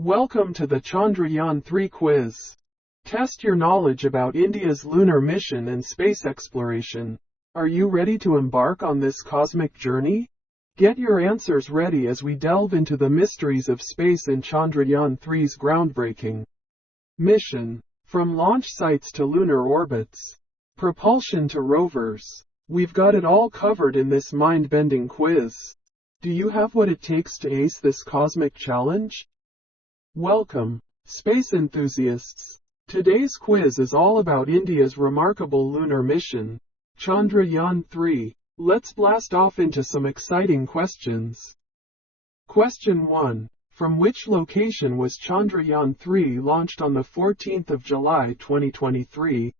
Welcome to the Chandrayaan-3 Quiz. Test your knowledge about India's lunar mission and space exploration. Are you ready to embark on this cosmic journey? Get your answers ready as we delve into the mysteries of space in Chandrayaan-3's groundbreaking mission. From launch sites to lunar orbits, propulsion to rovers, we've got it all covered in this mind-bending quiz. Do you have what it takes to ace this cosmic challenge? Welcome, space enthusiasts. Today's quiz is all about India's remarkable lunar mission, Chandrayaan-3. Let's blast off into some exciting questions. Question 1. From which location was Chandrayaan-3 launched on the 14th of July 2023?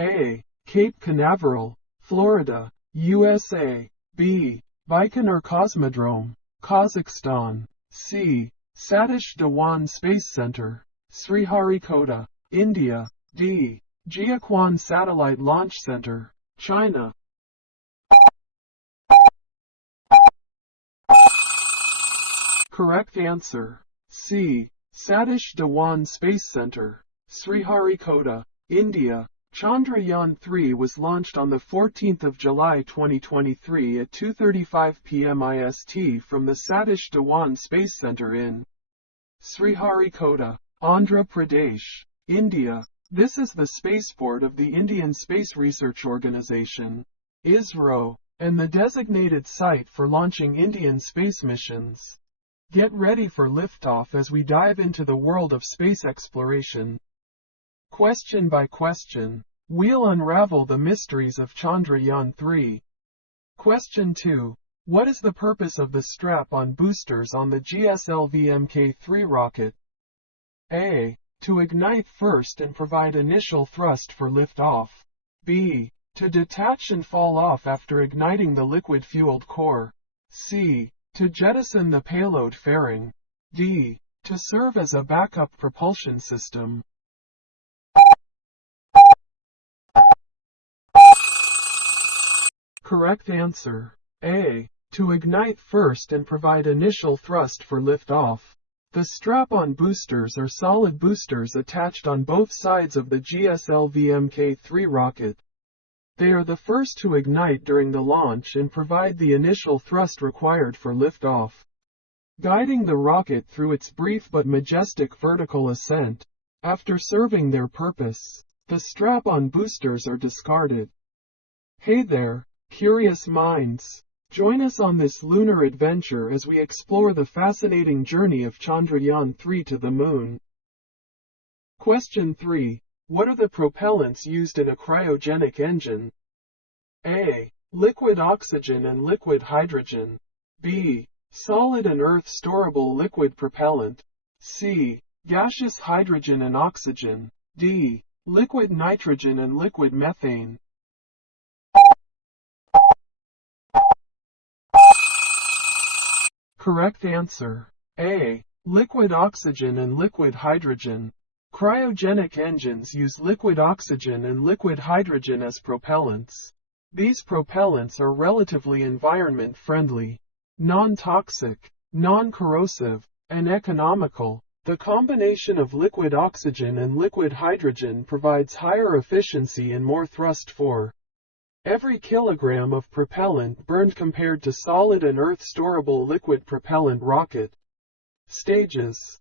A. Cape Canaveral, Florida, USA. B. Baikonur Cosmodrome, Kazakhstan. C. Satish Dhawan Space Center, Sriharikota, India. D. Jiuquan Satellite Launch Center, China. Correct answer. C. Satish Dhawan Space Center, Sriharikota, India. Chandrayaan-3 was launched on the 14th of July 2023 at 2:35 p.m. IST from the Satish Dhawan Space Center in Sriharikota, Andhra Pradesh, India. This is the spaceport of the Indian Space Research Organization, ISRO, and the designated site for launching Indian space missions. Get ready for liftoff as we dive into the world of space exploration. Question by question, we'll unravel the mysteries of Chandrayaan-3. Question 2. What is the purpose of the strap-on boosters on the GSLV Mk-III rocket? A. To ignite first and provide initial thrust for liftoff. B. To detach and fall off after igniting the liquid-fueled core. C. To jettison the payload fairing. D. To serve as a backup propulsion system. Correct answer. A. To ignite first and provide initial thrust for liftoff. The strap-on boosters are solid boosters attached on both sides of the GSLV Mk-III rocket. They are the first to ignite during the launch and provide the initial thrust required for liftoff, guiding the rocket through its brief but majestic vertical ascent. After serving their purpose, the strap-on boosters are discarded. Hey there, curious minds! Join us on this lunar adventure as we explore the fascinating journey of Chandrayaan-3 to the moon. Question 3. What are the propellants used in a cryogenic engine? A. Liquid oxygen and liquid hydrogen. B. Solid and earth-storable liquid propellant. C. Gaseous hydrogen and oxygen. D. Liquid nitrogen and liquid methane. Correct answer. A. Liquid oxygen and liquid hydrogen. Cryogenic engines use liquid oxygen and liquid hydrogen as propellants. These propellants are relatively environment-friendly, non-toxic, non-corrosive, and economical. The combination of liquid oxygen and liquid hydrogen provides higher efficiency and more thrust for every kilogram of propellant burned compared to solid and earth-storable liquid propellant rocket. Stages.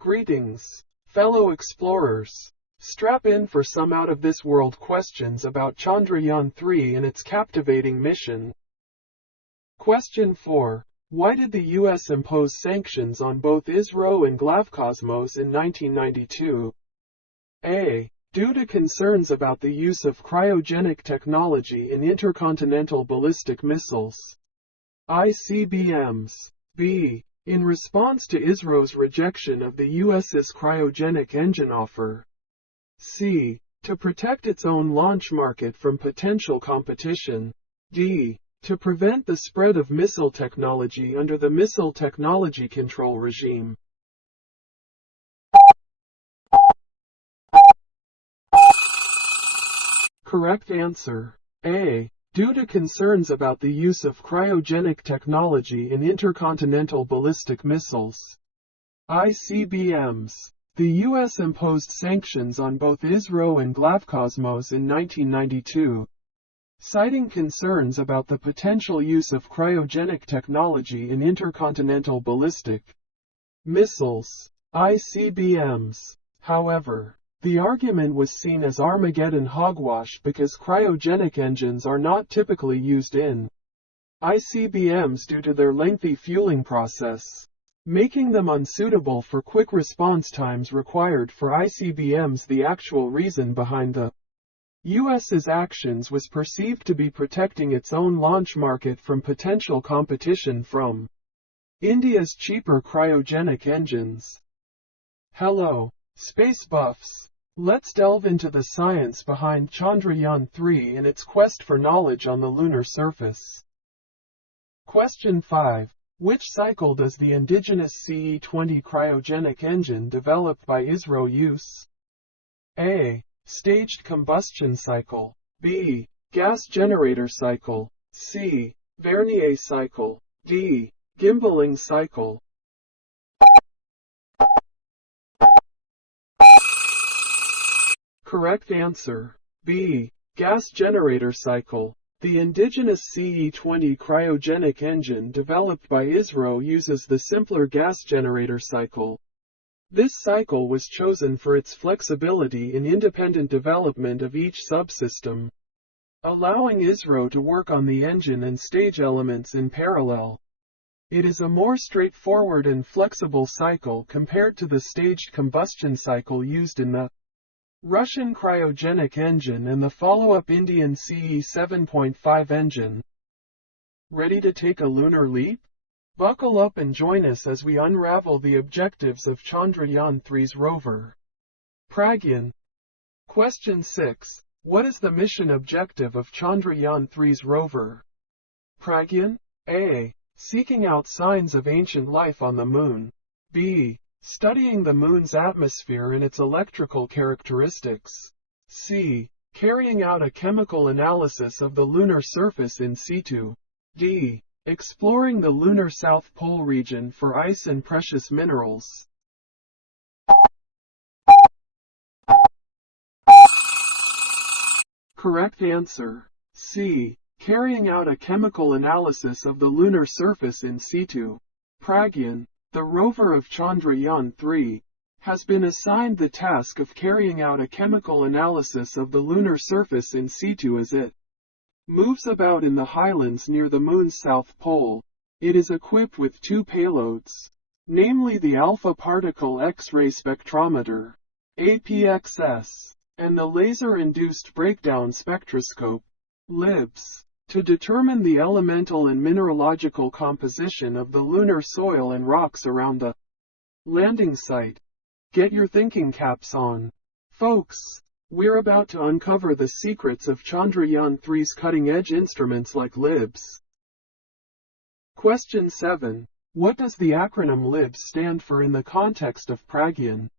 Greetings, fellow explorers. Strap in for some out-of-this-world questions about Chandrayaan-3 and its captivating mission. Question 4. Why did the U.S. impose sanctions on both ISRO and Glaukosmos in 1992? A. Due to concerns about the use of cryogenic technology in intercontinental ballistic missiles, ICBMs. B. In response to ISRO's rejection of the U.S.'s cryogenic engine offer. C. To protect its own launch market from potential competition. D. To prevent the spread of missile technology under the Missile Technology Control Regime. Correct answer. A. Due to concerns about the use of cryogenic technology in intercontinental ballistic missiles, ICBMs. The U.S. imposed sanctions on both ISRO and Glaukosmos in 1992, citing concerns about the potential use of cryogenic technology in intercontinental ballistic missiles, ICBMs. However, the argument was seen as Armageddon hogwash because cryogenic engines are not typically used in ICBMs due to their lengthy fueling process, making them unsuitable for quick response times required for ICBMs. The actual reason behind the U.S.'s actions was perceived to be protecting its own launch market from potential competition from India's cheaper cryogenic engines. Hello, space buffs. Let's delve into the science behind Chandrayaan-3 and its quest for knowledge on the lunar surface. Question 5. Which cycle does the indigenous CE-20 cryogenic engine developed by ISRO use? A. Staged combustion cycle. B. Gas generator cycle. C. Vernier cycle. D. Gimballing cycle. Correct answer. B. Gas generator cycle. The indigenous CE-20 cryogenic engine developed by ISRO uses the simpler gas generator cycle. This cycle was chosen for its flexibility in independent development of each subsystem, allowing ISRO to work on the engine and stage elements in parallel. It is a more straightforward and flexible cycle compared to the staged combustion cycle used in the Russian cryogenic engine and the follow-up Indian CE 7.5 engine. Ready to take a lunar leap? Buckle up and join us as we unravel the objectives of Chandrayaan-3's rover, Pragyan. Question 6. What is the mission objective of Chandrayaan-3's rover, Pragyan? A. Seeking out signs of ancient life on the moon. B. Studying the moon's atmosphere and its electrical characteristics. C. Carrying out a chemical analysis of the lunar surface in situ. D. Exploring the lunar South Pole region for ice and precious minerals. Correct answer. C. Carrying out a chemical analysis of the lunar surface in situ. Pragyan, the rover of Chandrayaan-3, has been assigned the task of carrying out a chemical analysis of the lunar surface in situ as it moves about in the highlands near the moon's south pole. It is equipped with two payloads, namely the Alpha Particle X-ray Spectrometer, APXS, and the Laser-Induced Breakdown Spectroscope, LIBS, to determine the elemental and mineralogical composition of the lunar soil and rocks around the landing site. Get your thinking caps on, folks. We're about to uncover the secrets of Chandrayaan-3's cutting-edge instruments like LIBS. Question 7. What does the acronym LIBS stand for in the context of Pragyan?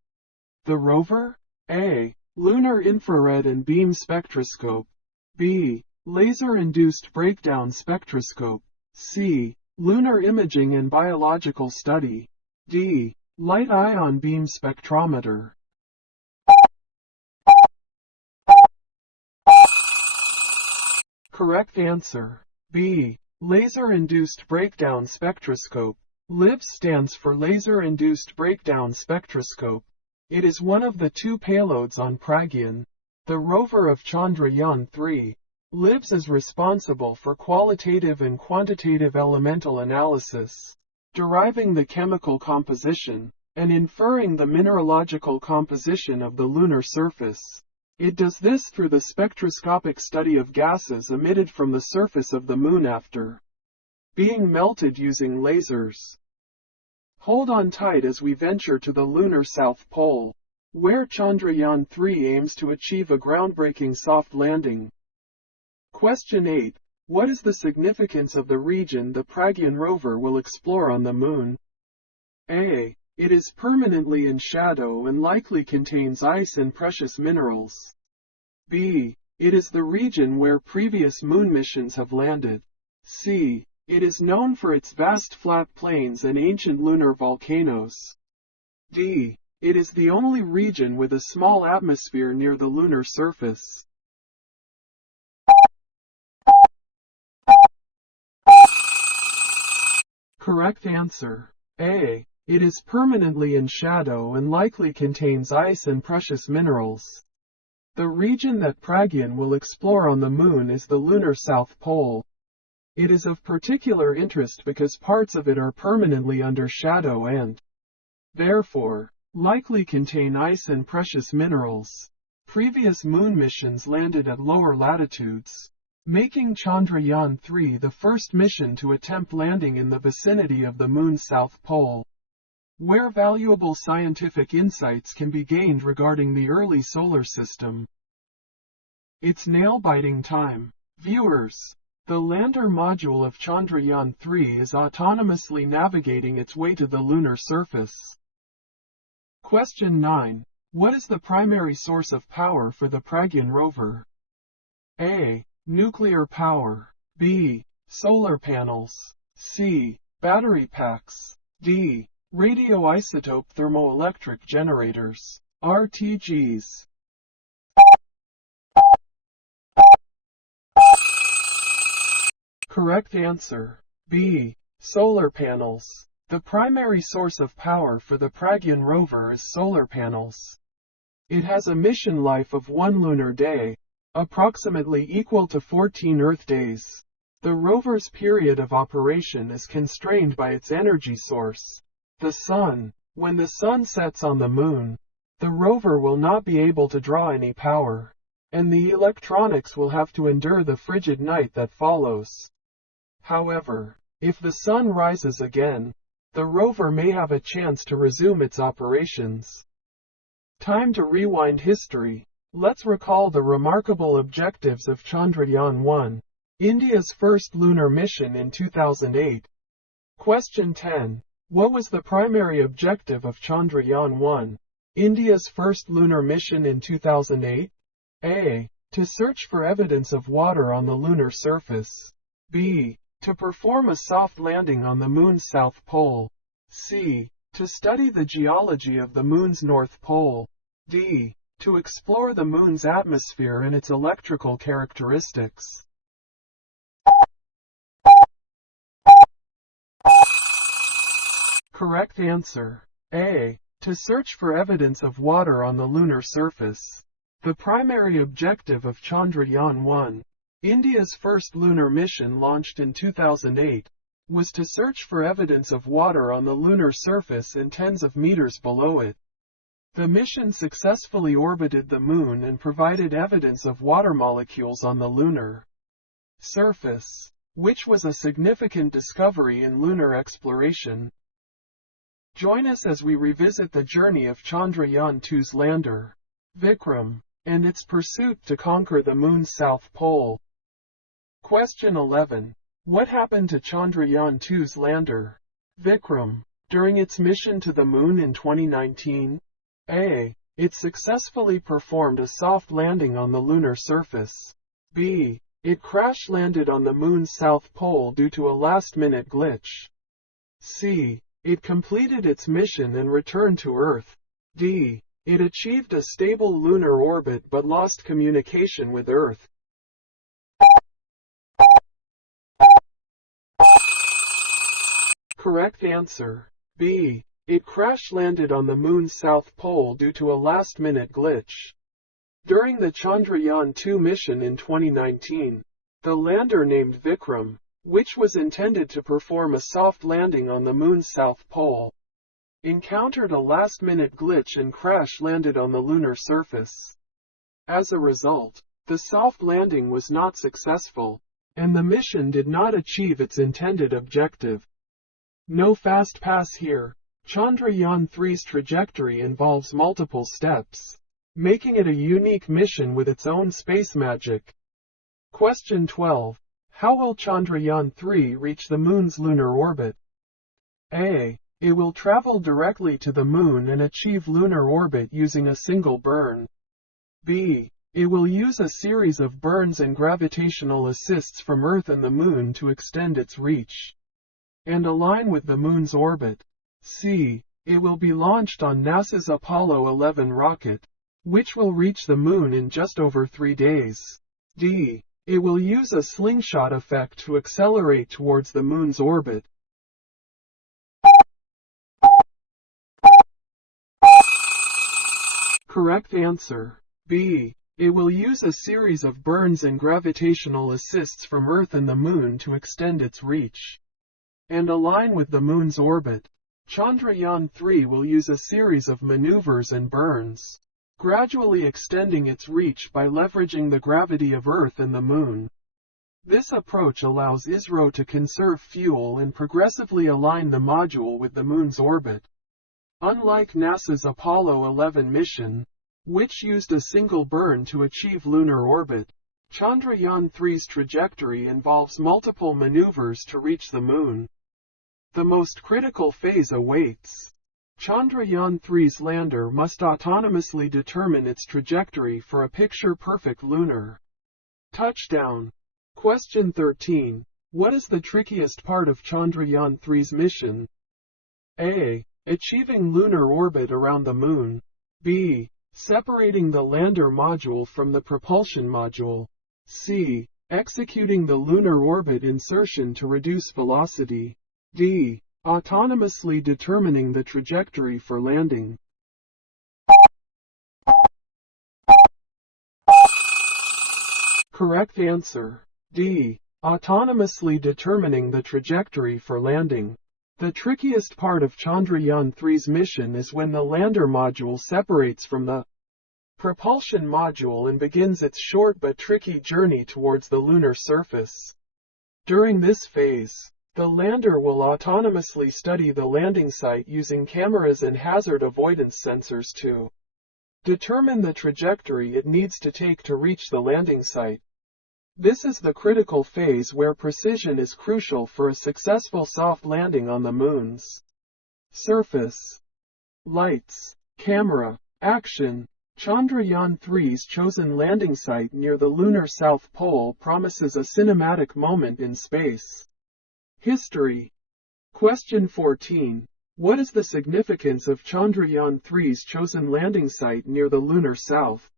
The rover? A. Lunar Infrared and Beam Spectroscope. B. Laser-Induced Breakdown Spectroscope. C. Lunar Imaging and Biological Study. D. Light Ion Beam Spectrometer. Correct answer. B. Laser-Induced Breakdown Spectroscope. LIBS stands for Laser-Induced Breakdown Spectroscope. It is one of the two payloads on Pragyan, the rover of Chandrayaan-3. LIBS is responsible for qualitative and quantitative elemental analysis, deriving the chemical composition, and inferring the mineralogical composition of the lunar surface. It does this through the spectroscopic study of gases emitted from the surface of the moon after being melted using lasers. Hold on tight as we venture to the lunar South Pole, where Chandrayaan-3 aims to achieve a groundbreaking soft landing. Question 8. What is the significance of the region the Pragyan rover will explore on the moon? A. It is permanently in shadow and likely contains ice and precious minerals. B. It is the region where previous moon missions have landed. C. It is known for its vast flat plains and ancient lunar volcanoes. D. It is the only region with a small atmosphere near the lunar surface. Correct answer. A. It is permanently in shadow and likely contains ice and precious minerals. The region that Pragyan will explore on the Moon is the lunar South Pole. It is of particular interest because parts of it are permanently under shadow and, therefore, likely contain ice and precious minerals. Previous Moon missions landed at lower latitudes, making Chandrayaan-3 the first mission to attempt landing in the vicinity of the Moon's South Pole, where valuable scientific insights can be gained regarding the early solar system. It's nail-biting time. Viewers, the lander module of Chandrayaan-3 is autonomously navigating its way to the lunar surface. Question 9. What is the primary source of power for the Pragyan rover? A. Nuclear power. B. Solar panels. C. Battery packs. D. Radioisotope thermoelectric generators, RTGs. Correct answer. B. Solar panels. The primary source of power for the Pragyan rover is solar panels. It has a mission life of 1 lunar day, approximately equal to 14 Earth days. The rover's period of operation is constrained by its energy source, the Sun. When the Sun sets on the Moon, the rover will not be able to draw any power, and the electronics will have to endure the frigid night that follows. However, if the Sun rises again, the rover may have a chance to resume its operations. Time to rewind history. Let's recall the remarkable objectives of Chandrayaan-1, India's first lunar mission in 2008. Question 10. What was the primary objective of Chandrayaan-1, India's first lunar mission in 2008? A. To search for evidence of water on the lunar surface. B. To perform a soft landing on the Moon's South Pole. C. To study the geology of the Moon's North Pole. D. To explore the Moon's atmosphere and its electrical characteristics. Correct answer. A. To search for evidence of water on the lunar surface. The primary objective of Chandrayaan-1, India's first lunar mission launched in 2008, was to search for evidence of water on the lunar surface and tens of meters below it. The mission successfully orbited the Moon and provided evidence of water molecules on the lunar surface, which was a significant discovery in lunar exploration. Join us as we revisit the journey of Chandrayaan-2's lander, Vikram, and its pursuit to conquer the Moon's South Pole. Question 11. What happened to Chandrayaan-2's lander, Vikram, during its mission to the Moon in 2019? A. It successfully performed a soft landing on the lunar surface. B. It crash-landed on the Moon's South Pole due to a last-minute glitch. C. It completed its mission and returned to Earth. D. It achieved a stable lunar orbit but lost communication with Earth. Correct answer. B. It crash-landed on the Moon's South Pole due to a last-minute glitch. During the Chandrayaan-2 mission in 2019, the lander named Vikram, which was intended to perform a soft landing on the Moon's South Pole, encountered a last-minute glitch and crash-landed on the lunar surface. As a result, the soft landing was not successful, and the mission did not achieve its intended objective. No fast pass here. Chandrayaan-3's trajectory involves multiple steps, making it a unique mission with its own space magic. Question 12. How will Chandrayaan-3 reach the Moon's lunar orbit? A. It will travel directly to the Moon and achieve lunar orbit using a single burn. B. It will use a series of burns and gravitational assists from Earth and the Moon to extend its reach and align with the Moon's orbit. C. It will be launched on NASA's Apollo 11 rocket, which will reach the moon in just over 3 days. D. It will use a slingshot effect to accelerate towards the moon's orbit. Correct answer. B. It will use a series of burns and gravitational assists from Earth and the moon to extend its reach and align with the moon's orbit. Chandrayaan-3 will use a series of maneuvers and burns, gradually extending its reach by leveraging the gravity of Earth and the moon. This approach allows ISRO to conserve fuel and progressively align the module with the moon's orbit. Unlike NASA's Apollo 11 mission, which used a single burn to achieve lunar orbit, Chandrayaan-3's trajectory involves multiple maneuvers to reach the moon. The most critical phase awaits. Chandrayaan-3's lander must autonomously determine its trajectory for a picture-perfect lunar touchdown. Question 13. What is the trickiest part of Chandrayaan-3's mission? A. Achieving lunar orbit around the moon. B. Separating the lander module from the propulsion module. C. Executing the lunar orbit insertion to reduce velocity. D. Autonomously determining the trajectory for landing. Correct answer. D. Autonomously determining the trajectory for landing. The trickiest part of Chandrayaan-3's mission is when the lander module separates from the propulsion module and begins its short but tricky journey towards the lunar surface. During this phase, the lander will autonomously study the landing site using cameras and hazard avoidance sensors to determine the trajectory it needs to take to reach the landing site. This is the critical phase where precision is crucial for a successful soft landing on the moon's surface. Lights, camera, action. Chandrayaan-3's chosen landing site near the lunar south pole promises a cinematic moment in space. History. Question 14. What is the significance of Chandrayaan-3's chosen landing site near the lunar south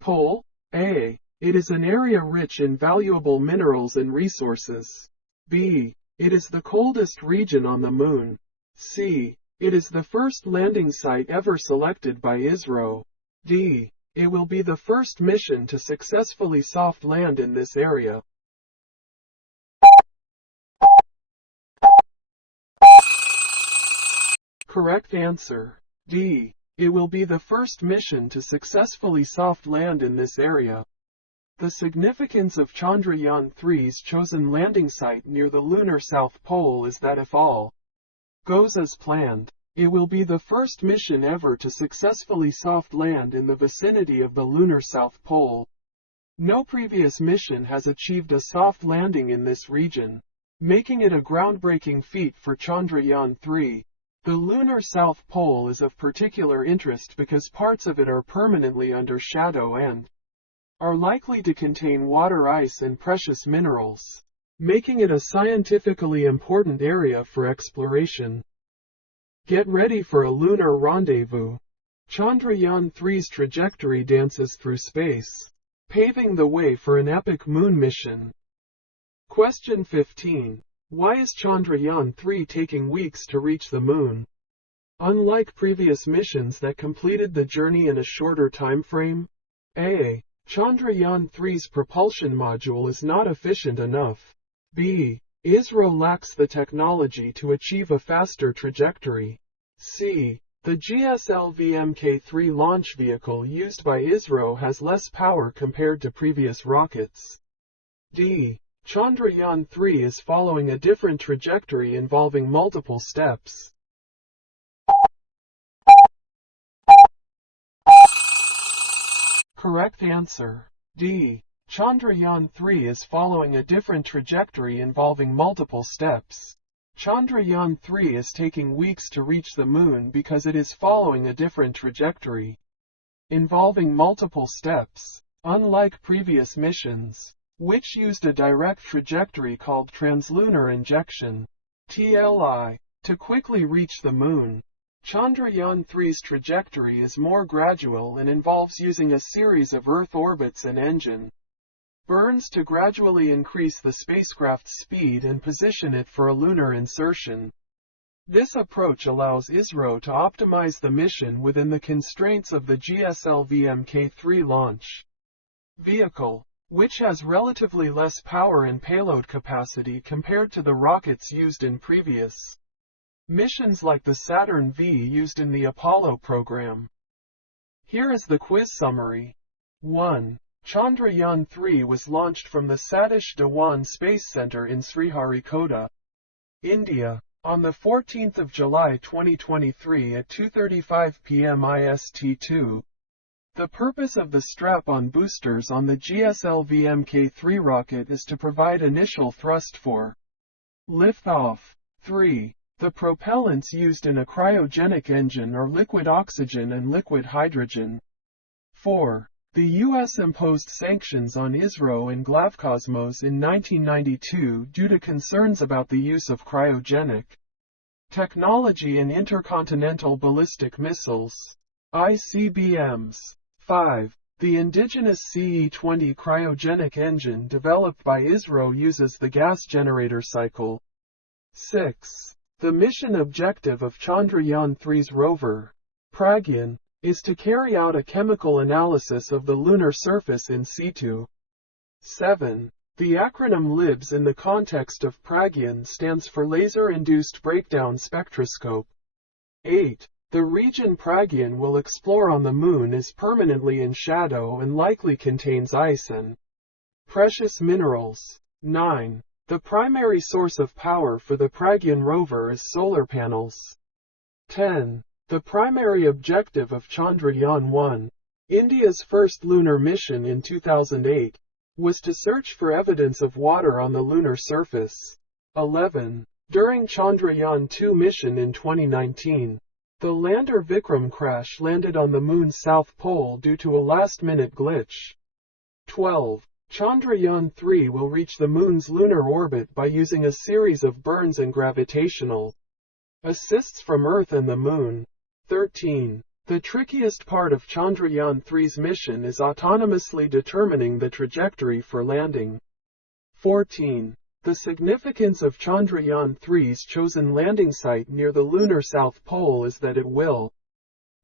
pole? A. It is an area rich in valuable minerals and resources. B. It is the coldest region on the moon. C. It is the first landing site ever selected by ISRO. D. It will be the first mission to successfully soft land in this area. Correct answer. D. It will be the first mission to successfully soft land in this area. The significance of Chandrayaan-3's chosen landing site near the lunar south pole is that if all goes as planned, it will be the first mission ever to successfully soft land in the vicinity of the lunar south pole. No previous mission has achieved a soft landing in this region, making it a groundbreaking feat for Chandrayaan-3. The lunar south pole is of particular interest because parts of it are permanently under shadow and are likely to contain water ice and precious minerals, making it a scientifically important area for exploration. Get ready for a lunar rendezvous. Chandrayaan-3's trajectory dances through space, paving the way for an epic moon mission. Question 15. Why is Chandrayaan-3 taking weeks to reach the moon? Unlike previous missions that completed the journey in a shorter time frame, A. Chandrayaan-3's propulsion module is not efficient enough. B. ISRO lacks the technology to achieve a faster trajectory. C. The GSLU Mk-III launch vehicle used by ISRO has less power compared to previous rockets. D. Chandrayaan-3 is following a different trajectory involving multiple steps. Correct answer. D. Chandrayaan-3 is following a different trajectory involving multiple steps. Chandrayaan-3 is taking weeks to reach the moon because it is following a different trajectory involving multiple steps, unlike previous missions, which used a direct trajectory called translunar injection (TLI) to quickly reach the moon. Chandrayaan-3's trajectory is more gradual and involves using a series of Earth orbits and engine burns to gradually increase the spacecraft's speed and position it for a lunar insertion. This approach allows ISRO to optimize the mission within the constraints of the GSLU Mk-III launch vehicle, which has relatively less power and payload capacity compared to the rockets used in previous missions like the Saturn V used in the Apollo program. Here is the quiz summary. 1. Chandrayaan-3 was launched from the Satish Dhawan Space Center in Sriharikota, India, on the 14th of July 2023 at 2:35 p.m. IST2. The purpose of the strap-on boosters on the GSLU Mk-III rocket is to provide initial thrust for liftoff. 3. The propellants used in a cryogenic engine are liquid oxygen and liquid hydrogen. 4. The U.S. imposed sanctions on ISRO and Glaukosmos in 1992 due to concerns about the use of cryogenic technology in intercontinental ballistic missiles, ICBMs. 5. The indigenous CE-20 cryogenic engine developed by ISRO uses the gas generator cycle. 6. The mission objective of Chandrayaan-3's rover, Pragyan, is to carry out a chemical analysis of the lunar surface in situ. 7. The acronym LIBS in the context of Pragyan stands for Laser-Induced Breakdown Spectroscope. 8. The region Pragyan will explore on the Moon is permanently in shadow and likely contains ice and precious minerals. 9. The primary source of power for the Pragyan rover is solar panels. 10. The primary objective of Chandrayaan-1, India's first lunar mission in 2008, was to search for evidence of water on the lunar surface. 11. During Chandrayaan-2 mission in 2019, the lander Vikram crash landed on the Moon's south pole due to a last-minute glitch. 12. Chandrayaan-3 will reach the Moon's lunar orbit by using a series of burns and gravitational assists from Earth and the Moon. 13. The trickiest part of Chandrayaan-3's mission is autonomously determining the trajectory for landing. 14. The significance of Chandrayaan-3's chosen landing site near the lunar south pole is that it will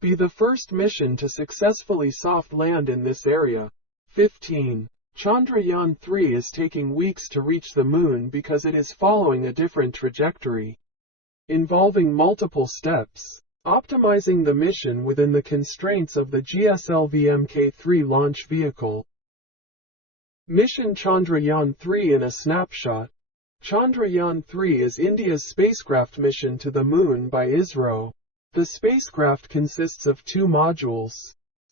be the first mission to successfully soft land in this area. 15. Chandrayaan-3 is taking weeks to reach the Moon because it is following a different trajectory, involving multiple steps. Optimizing the mission within the constraints of the GSLU Mk-III launch vehicle. Mission Chandrayaan-3 in a snapshot. Chandrayaan-3 is India's spacecraft mission to the Moon by ISRO. The spacecraft consists of two modules,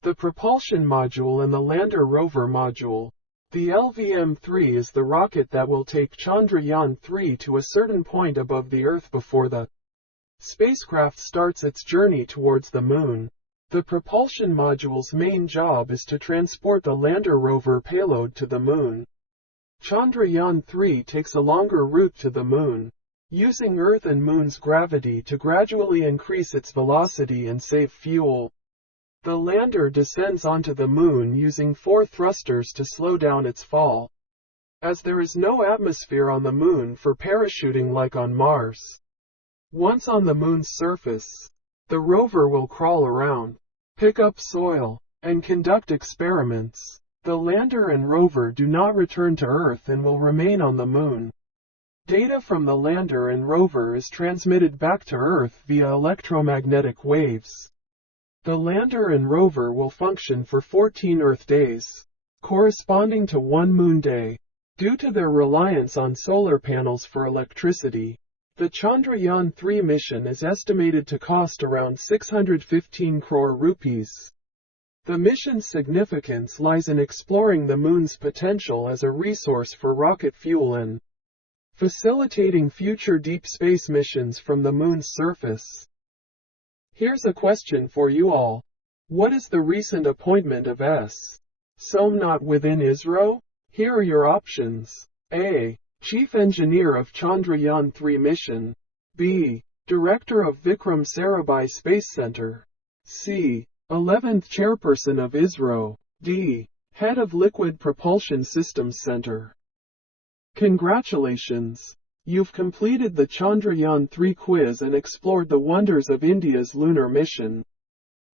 the propulsion module and the lander-rover module. The LVM-3 is the rocket that will take Chandrayaan-3 to a certain point above the Earth before the spacecraft starts its journey towards the Moon. The propulsion module's main job is to transport the lander-rover payload to the Moon. Chandrayaan-3 takes a longer route to the Moon, using Earth and Moon's gravity to gradually increase its velocity and save fuel. The lander descends onto the Moon using 4 thrusters to slow down its fall, as there is no atmosphere on the Moon for parachuting like on Mars. Once on the Moon's surface, the rover will crawl around, pick up soil, and conduct experiments. The lander and rover do not return to Earth and will remain on the Moon. Data from the lander and rover is transmitted back to Earth via electromagnetic waves. The lander and rover will function for 14 Earth days, corresponding to 1 Moon day. Due to their reliance on solar panels for electricity, the Chandrayaan-3 mission is estimated to cost around 615 crore rupees. The mission's significance lies in exploring the Moon's potential as a resource for rocket fuel and facilitating future deep space missions from the Moon's surface. Here's a question for you all. What is the recent appointment of S. Somnath within ISRO? Here are your options. A. Chief Engineer of Chandrayaan-3 mission. B. Director of Vikram Sarabhai Space Center. C. 11th Chairperson of ISRO. D. Head of Liquid Propulsion Systems Center. Congratulations! You've completed the Chandrayaan-3 quiz and explored the wonders of India's lunar mission.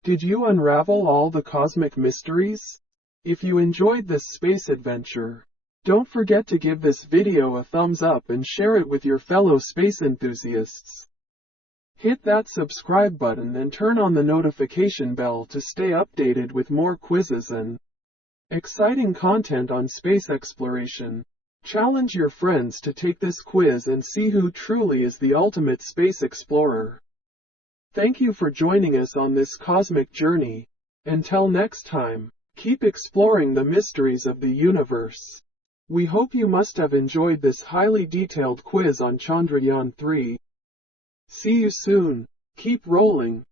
Did you unravel all the cosmic mysteries? If you enjoyed this space adventure, don't forget to give this video a thumbs up and share it with your fellow space enthusiasts. Hit that subscribe button and turn on the notification bell to stay updated with more quizzes and exciting content on space exploration. Challenge your friends to take this quiz and see who truly is the ultimate space explorer. Thank you for joining us on this cosmic journey. Until next time, keep exploring the mysteries of the universe. We hope you must have enjoyed this highly detailed quiz on Chandrayaan-3. See you soon. Keep rolling.